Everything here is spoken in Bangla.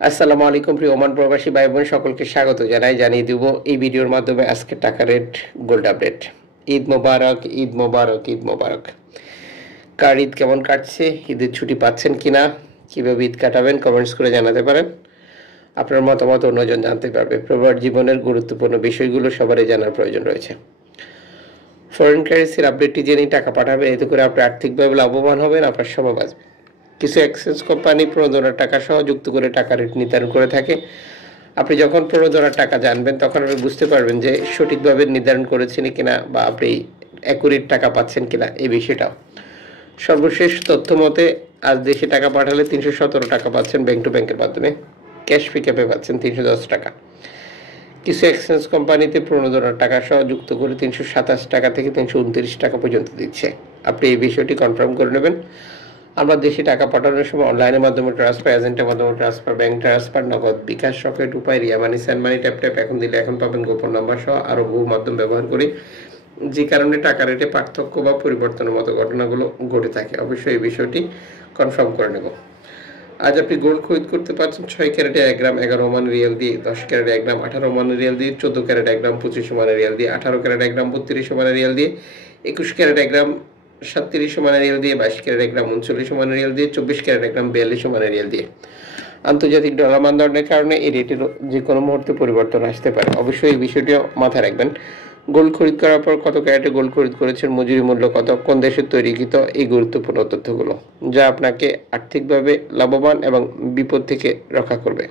আসসালামু আলাইকুম প্রিয় ওমান প্রবাসী ভাই বোন সকলকে স্বাগত জানাই। জানিয়ে দিব এই ভিডিওর মাধ্যমে আজকে টাকা রেট, গোল্ড আপডেট। ঈদ মোবারক, ঈদ মোবারক, ঈদ মোবারক। কার ঈদ কেমন কাটছে? ঈদের ছুটি পাচ্ছেন কিনা? কীভাবে ঈদ কাটাবেন? কমেন্টস করে জানাতে পারেন। আপনার মতামত অন্যজন জানতে পারবে। প্রবাস জীবনের গুরুত্বপূর্ণ বিষয়গুলো সবারই জানার প্রয়োজন রয়েছে। ফরেন কারেন্সির আপডেটটি জেনেই টাকা পাঠাবেন, এতে করে আপনি আর্থিকভাবে লাভবান হবেন, আপনার সময় বাঁচবে। কিছু এক্সচেঞ্জ কোম্পানি প্রণোদনার টাকা সহ যুক্ত করে টাকা রেট নির্ধারণ করে থাকে। আপনি যখন প্রণোদনার টাকা জানবেন তখন আপনি বুঝতে পারবেন যে সঠিকভাবে নির্ধারণ করেছেন কিনা বা আপনি অ্যাকুরেট টাকা পাচ্ছেন কিনা এই বিষয়টাও। সর্বশেষ তথ্য মতে আজ দেশে টাকা পাঠালে 317 টাকা পাচ্ছেন ব্যাংক টু ব্যাংকের মাধ্যমে। ক্যাশ পিকআপে পাচ্ছেন 310 টাকা। কিছু এক্সচেঞ্জ কোম্পানিতে প্রণোদনার টাকা সহ যুক্ত করে 327 টাকা থেকে 329 টাকা পর্যন্ত দিচ্ছে। আপনি এই বিষয়টি কনফার্ম করে নেবেন। আমরা দেশে টাকা পাঠানোর সময় অনলাইনের মাধ্যমে ট্রান্সফার, এজেন্টের মাধ্যমে ট্রান্সফার, ব্যাংক ট্রান্সফার, নগদ, বিকাশ, রকেট, উপায়, রিয়া মানি, সেন্ড মানি, ট্যাপ ট্যাপ এখন দিলে এখন পাবেন গোপন নাম্বার সহ আরও বহু মাধ্যম ব্যবহার করি, যে কারণে টাকা রেটে পার্থক্য বা পরিবর্তনের মতো ঘটনাগুলো ঘটে থাকে। অবশ্যই এই বিষয়টি কনফার্ম করে নেব। আজ আপনি গোল্ড খরিদ করতে পারছেন 6 ক্যারেটে 1 গ্রাম 11 ওমান রিয়াল দিয়ে, 10 ক্যারেটে 1 গ্রাম 18 ওমান রিয়াল দিয়ে, 14 ক্যারেটে 1 গ্রাম 25 ওমান রিয়াল দিয়ে, 18 ক্যারেটে 1 গ্রাম 32 ওমান রিয়াল দিয়ে, 21 ক্যারেটে 1 গ্রাম 37 ওমান রিয়াল দিয়ে, 22 ক্যারেটে 1 গ্রাম 39 ওমান রিয়াল দিয়ে, 24 ক্যারেটে 1 গ্রাম 42 ওমান রিয়াল দিয়ে। আন্তর্জাতিক ডলার মানদণ্ডের কারণে এই রেটের যে কোনো মুহূর্তে পরিবর্তন আসতে পারে। অবশ্যই এই বিষয়টিও মাথায় রাখবেন। গোল্ড খরিদ করার পর কত ক্যারেটে গোল্ড খরিদ করেছেন, মজুরি মূল্য কত, কোন দেশের তৈরিকৃত, এই গুরুত্বপূর্ণ তথ্যগুলো যা আপনাকে আর্থিকভাবে লাভবান এবং বিপদ থেকে রক্ষা করবে।